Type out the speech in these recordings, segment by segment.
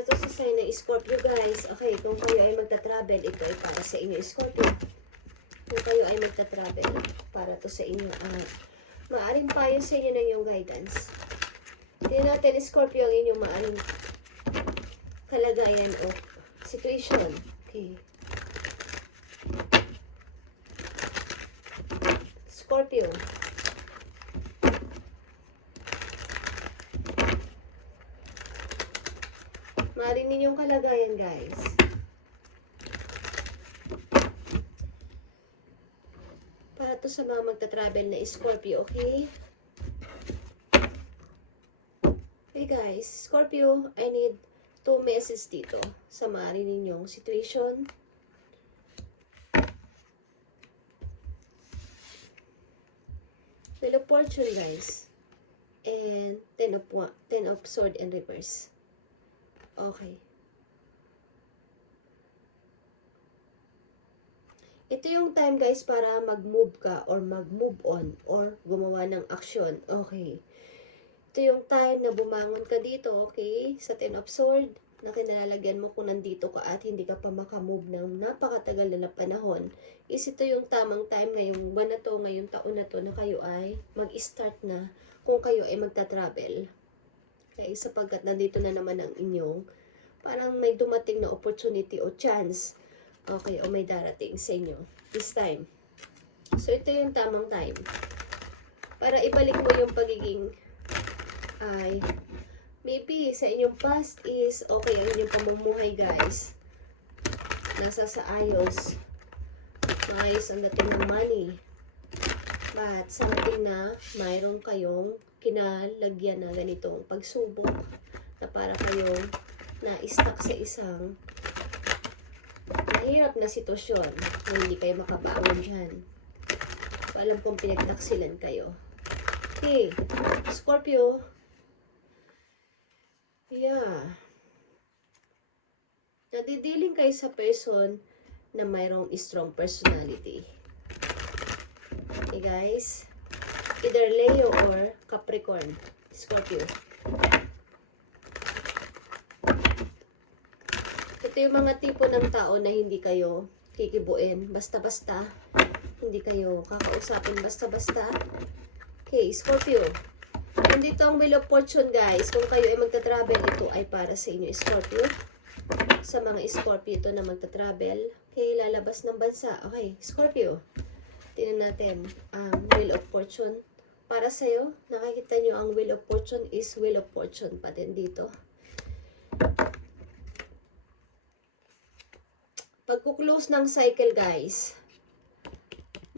Para to sa sign ng Scorpio, guys. Okay, kung kayo ay magta-travel, ito ay para sa inyo, Scorpio. Kung kayo ay magta-travel, para to sa inyo. Maaring payo sa inyo ng iyong guidance. Tingnan natin, Scorpio, ang inyong maaring kalagayan o situation. Okay. Scorpio. Maaring ninyong kalagayan, guys. Para to sa mga magta-travel na Scorpio, okay? Okay, guys. Scorpio, I need 2 messages dito sa maaari ninyong situation. Wheel of Fortune, guys. And 10 of Sword in reverse. Okay. Ito yung time, guys, para mag-move ka or mag-move on or gumawa ng action. Okay. Ito yung time na bumangon ka dito, okay? Sa 10 of Sword, na kinalalagyan mo kung nandito ka at hindi ka pa makamove ng napakatagal na panahon, is ito yung tamang time ngayong buwan na to, ngayong taon na to, na kayo ay mag-start na kung kayo ay magta-travel. Okay, sapagkat nandito na naman ang inyong, parang may dumating na opportunity o chance, okay, o may darating sa inyo this time. So, ito yung tamang time para ibalik mo yung pagiging ay maybe sa inyong past is okay ang inyong pamumuhay, guys. Nasa sa ayos. Maayos ang dating ng money. But something na mayroon kayong kinalagyan na ganitong pagsubok na para kayong na-stuck sa isang mahirap na sitwasyon na hindi kayo makabangon dyan. So, alam kong pinagtaksilan kayo. Okay, Scorpio. Yeah. Nadidealing kayo sa person na mayroong strong personality. Okay, guys. Either Leo or Capricorn. Scorpio. Ito yung mga tipo ng tao na hindi kayo kikibuin basta-basta. Hindi kayo kakausapin basta-basta. Okay, Scorpio. Nandito ang Wheel of Fortune, guys. Kung kayo ay magta-travel, ito ay para sa inyo, Scorpio. Sa mga Scorpio ito na magta-travel. Okay, lalabas ng bansa. Okay, Scorpio. Tingnan natin ang Wheel of Fortune. Para sa'yo, nakikita nyo ang Wheel of Fortune is Wheel of Fortune pa din dito. Pagkuklose ng cycle, guys,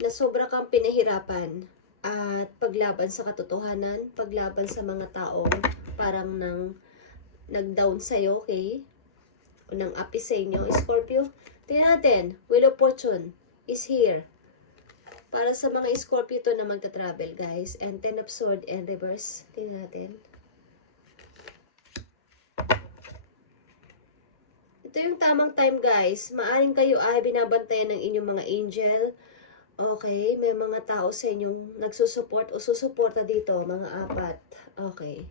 na sobra kang pinahirapan at paglaban sa katotohanan, paglaban sa mga taong parang nag-down sa'yo, okay? O nang api sa inyo, Scorpio. Tingnan natin, Wheel of Fortune is here. Para sa mga Scorpio to na magta-travel, guys. And 10 of Sword and reverse. Tingnan natin. Ito yung tamang time, guys. Maaring kayo ay binabantayan ng inyong mga angel. Okay, may mga tao sa inyong nagsusupport o susuporta dito, mga 4. Okay.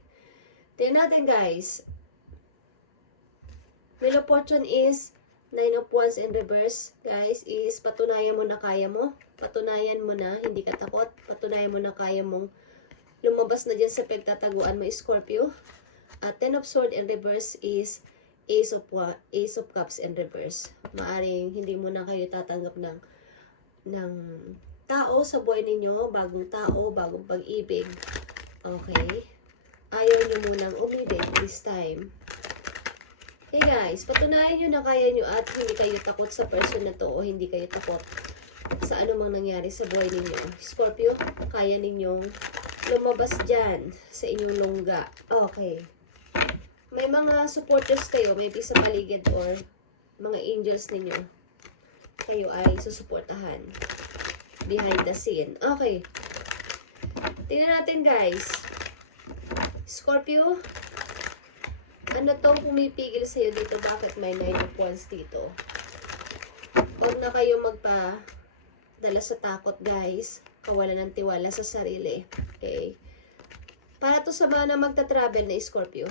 Tingnan natin, guys. Wheel of Fortune is 9 of Wands in reverse, guys, is patunayan mo na kaya mo. Patunayan mo na hindi ka takot. Patunayan mo na kaya mong lumabas na dyan sa pagtataguan mo, Scorpio. At 10 of Sword in reverse is Ace of Cups in reverse. Maaring hindi mo na kayo tatanggap ng tao sa buhay ninyo, bagong tao, bagong pag-ibig. Okay? Ayaw nyo munang umibig this time. Okay, guys, patunayan nyo na kaya nyo at hindi kayo takot sa person na to o hindi kayo takot sa anumang nangyari sa buhay ninyo. Scorpio, kaya ninyong lumabas dyan sa inyong lungga. Okay. May mga supporters kayo, maybe sa paligid or mga angels ninyo. Kayo ay susuportahan behind the scene. Okay. Tingnan natin, guys. Scorpio, ano tong pumipigil sa'yo dito? Bakit may 9 of Wands dito? Huwag na kayo magpadala sa takot, guys. Kawalan ng tiwala sa sarili. Okay? Para to sa mga na magta-travel na Scorpio.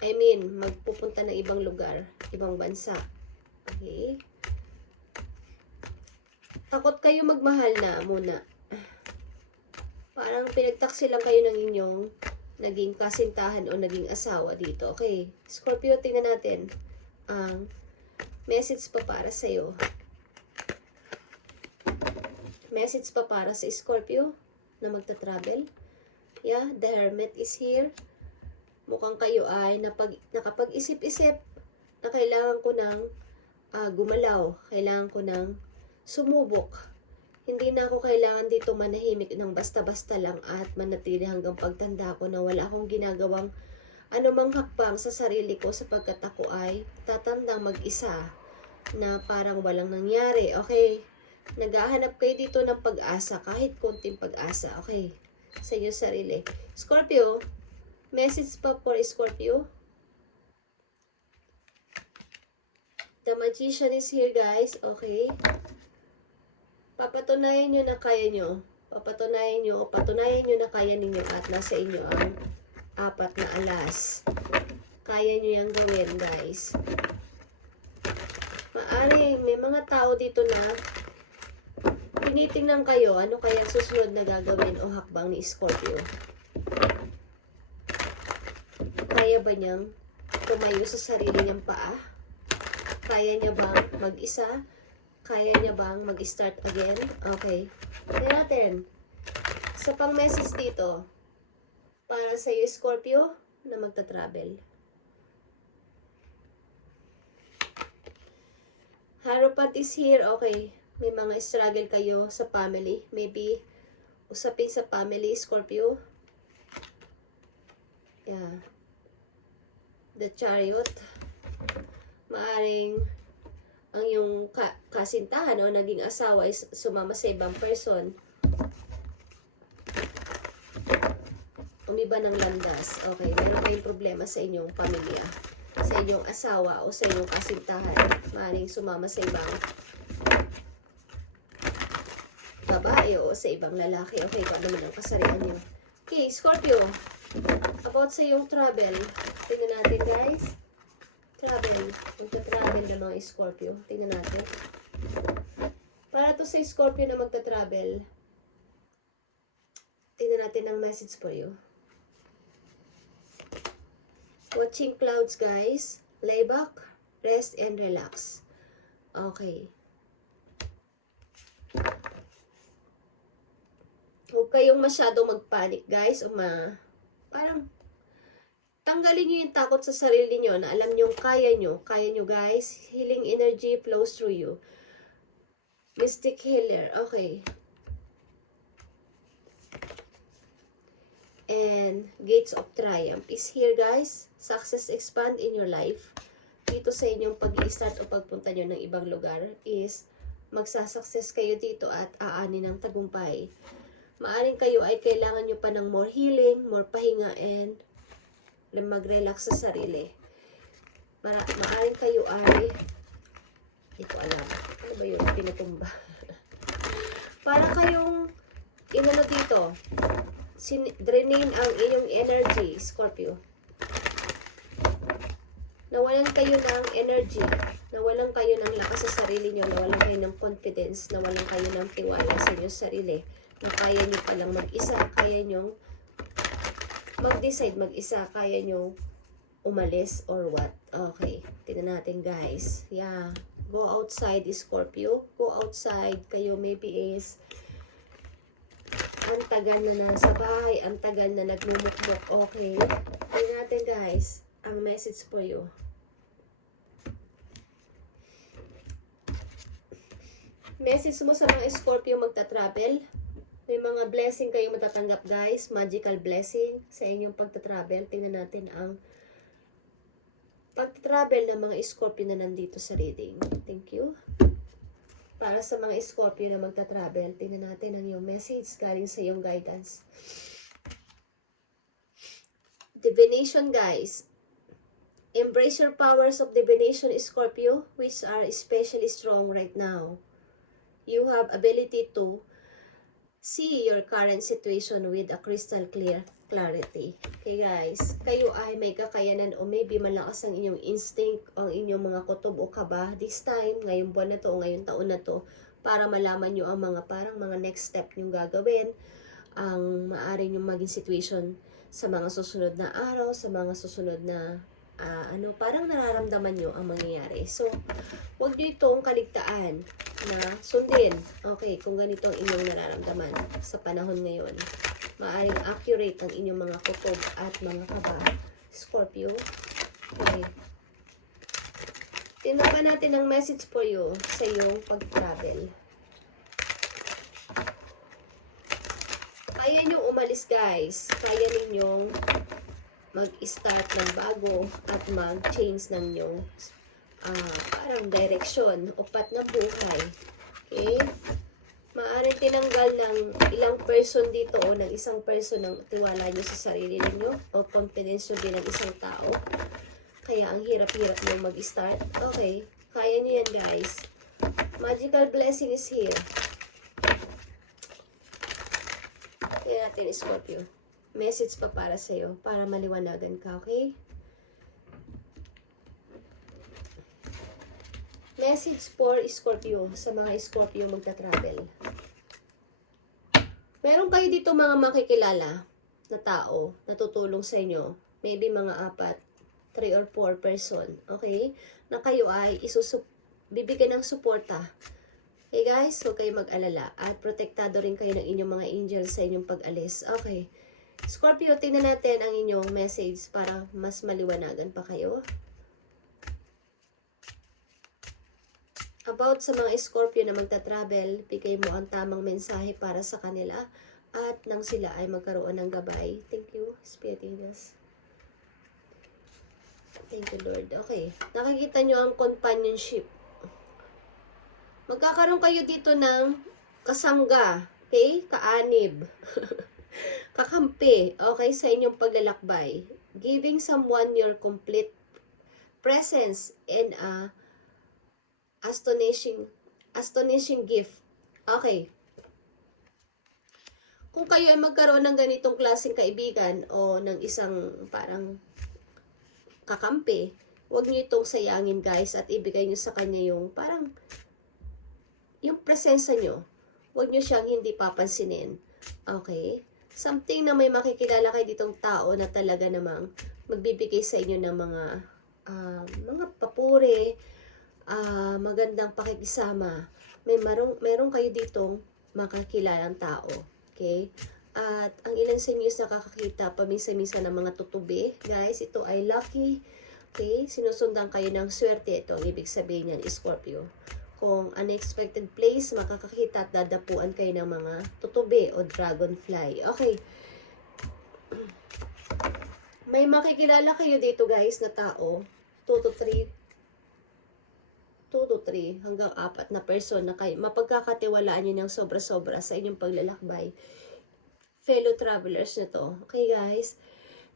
I mean, magpupunta ng ibang lugar, ibang bansa. Okay? Takot kayo magmahal na muna. Parang pinagtaksi lang kayo ng inyong naging kasintahan o naging asawa dito. Okay, Scorpio, tingnan natin ang message pa para sa'yo. Message pa para sa Scorpio na magta-travel. Yeah, the Hermit is here. Mukhang kayo ay nakapag-isip-isip na kailangan ko ng gumalaw. Kailangan ko ng sumubok. Hindi na ako kailangan dito manahimik ng basta-basta lang at manatili hanggang pagtanda ko na wala akong ginagawang anumang hakbang sa sarili ko sapagkat ako ay tatandang mag-isa na parang walang nangyari. Okay? Naghahanap kayo dito ng pag-asa, kahit konting pag-asa. Okay? Sa inyo sarili. Scorpio, message pa for Scorpio. The Magician is here, guys. Okay? Papatunayan nyo na kaya nyo. Patunayan nyo na kaya ninyo at nasa inyo ang 4 na alas. Kaya nyo yung gawin, guys. Maaring may mga tao dito na tinitingnan kayo, ano kaya susunod na gagawin o hakbang ni Scorpio. Kaya ba niyang tumayo sa sarili niyang paa? Kaya niya bang mag-isa? Kaya niya bang mag-start again? Okay. Tingnan natin. Sa pang-message dito, para sa iyo, Scorpio, na magta-travel. Hierophant is here. Okay. May mga struggle kayo sa family. Maybe, usapin sa family, Scorpio. Yeah. The Chariot. Maaring ang yung kasintahan o naging asawa ay sumama sa ibang person. Umiba ng landas. Okay, meron kayong problema sa inyong pamilya. Sa inyong asawa o sa inyong kasintahan. Maaring sumama sa ibang babae o sa ibang lalaki. Okay, kung ano man ang kasarian nyo. Okay, Scorpio. About sa iyong travel. Tingnan natin, guys. Travel. Magta-travel na mga Scorpio. Tingnan natin. Para to sa Scorpio na magta-travel, tingnan natin ang message for you. Watching clouds, guys. Lay back, rest, and relax. Okay. Huwag kayong masyadong magpanik, guys. O parang tanggalin nyo yung takot sa sarili nyo na alam nyo, kaya nyo guys. Healing energy flows through you. Mystic healer. Okay. And gates of triumph is here, guys. Success expand in your life. Dito sa inyong pag-i-start o pagpunta nyo ng ibang lugar is magsasucess kayo dito at aanin ng tagumpay. Maaring kayo ay kailangan nyo pa ng more healing, more pahinga, and mag-relax sa sarili. Maaring kayo ay, hindi ko alam, ano ba yun, pinatumba. Para kayong, inano dito, drainin ang inyong energy, Scorpio. Nawalan kayo ng energy, nawalan kayo ng lakas sa sarili nyo, nawalan kayo ng confidence, nawalan kayo ng tiwala sa inyong sarili, na kaya nyo palang mag-isa, kaya nyo mag-decide mag-isa, kaya nyo umalis or what. Okay, tignan natin, guys. Yeah, go outside, Scorpio. Go outside. Kayo maybe is ang tagal na nasa bahay, ang tagal na nagmumukmuk. Okay, tignan natin, guys, ang message for you. Message mo sa mga Scorpio magta-travel. May mga blessing kayo matatanggap, guys. Magical blessing sa inyong pagta-travel. Tingnan natin ang pagta-travel ng mga Scorpio na nandito sa reading. Thank you. Para sa mga Scorpio na magta-travel, tingnan natin ang iyong message galing sa iyong guidance. Divination, guys. Embrace your powers of divination, Scorpio, which are especially strong right now. You have ability to see your current situation with a crystal clear clarity. Okay guys, kayo ay may kakayanan o maybe malakas ang inyong instinct o ang inyong mga kutob o kaba this time, ngayong buwan na to o ngayong taon na to, para malaman nyo ang mga parang mga next step yung gagawin, ang maaari yung maging situation sa mga susunod na araw, sa mga susunod na parang nararamdaman nyo ang mangyayari. So, huwag nyo itong kaligtaan na sundin. Okay, kung ganito ang inyong nararamdaman sa panahon ngayon. Maaring accurate ang inyong mga kutob at mga kaba. Scorpio. Okay. Tingnan pa natin ang message for you sa iyong pag-travel. Kaya nyo umalis guys. Kaya ninyong mag-start ng bago at mag-change ng inyong parang direksyon o path ng buhay. Okay? Maaaring tinanggal ng ilang person dito o ng isang person ng tiwala nyo sa sarili ninyo o confidence nyo bilang isang tao. Kaya ang hirap-hirap nyo mag-start. Okay, kaya nyo yan guys. Magical blessing is here. Kaya natin Scorpio. Message pa para sa'yo, para maliwanagan ka, okay? Message for Scorpio, sa mga Scorpio magta-travel. Meron kayo dito mga makikilala na tao na tutulong sa inyo. Maybe mga 4, 3 or 4 person, okay? Na kayo ay bibigyan ng suporta. Okay guys, huwag kayo mag-alala. At protektado rin kayo ng inyong mga angels sa inyong pag-alis. Okay. Scorpio, tingnan natin ang inyong message para mas maliwanagan pa kayo. About sa mga Scorpio na magta-travel, bigay mo ang tamang mensahe para sa kanila at nang sila ay magkaroon ng gabay. Thank you, Spirit Angels. Thank you, Lord. Okay. Nakikita nyo ang companionship. Magkakaroon kayo dito ng kasangga. Okay? Kaanib. Kakampi, okay, sa inyong paglalakbay. Giving someone your complete presence and astonishing gift. Okay. Kung kayo ay magkaroon ng ganitong klaseng kaibigan o ng isang parang kakampi, huwag niyo itong sayangin guys at ibigay niyo sa kanya yung parang yung presensya niyo. Huwag niyo siyang hindi papansinin. Okay? Something na may makikilala kayo ditong tao na talaga namang magbibigay sa inyo ng mga papuri, magandang pakikisama. Meron kayo ditong makakilalang tao. Okay? At ang ilan sa inyo is nakakakita paminsan-minsan ng mga tutubi. Guys, ito ay lucky. Okay? Sinusundan kayo ng swerte. Ito ang ibig sabihin niyan, Scorpio. Kung unexpected place, makakakita at dadapuan kayo ng mga tutubi o dragonfly. Okay. May makikilala kayo dito guys na tao. 2 to 3 hanggang 4 na person na kayo. Mapagkakatiwalaan nyo ng sobra-sobra sa inyong paglalakbay. Fellow travelers na to. Okay guys.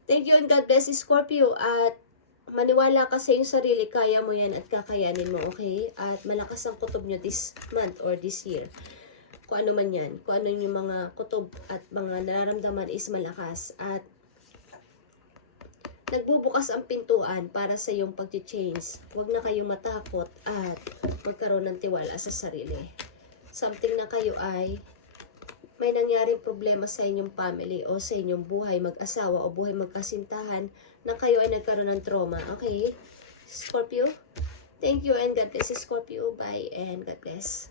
Thank you and God bless Scorpio. At maniwala ka sa iyong sarili, kaya mo yan at kakayanin mo, okay? At malakas ang kutob nyo this month or this year. Kung ano man yan. Kung ano yung mga kutob at mga nararamdaman is malakas. At nagbubukas ang pintuan para sa iyong pag-change. Huwag na kayong matakot at magkaroon ng tiwala sa sarili. Something na kayo ay may nangyaring problema sa inyong family o sa inyong buhay mag-asawa o buhay magkasintahan na kayo ay nagkaroon ng trauma. Okay? Scorpio? Thank you and God bless Scorpio. Bye and God bless.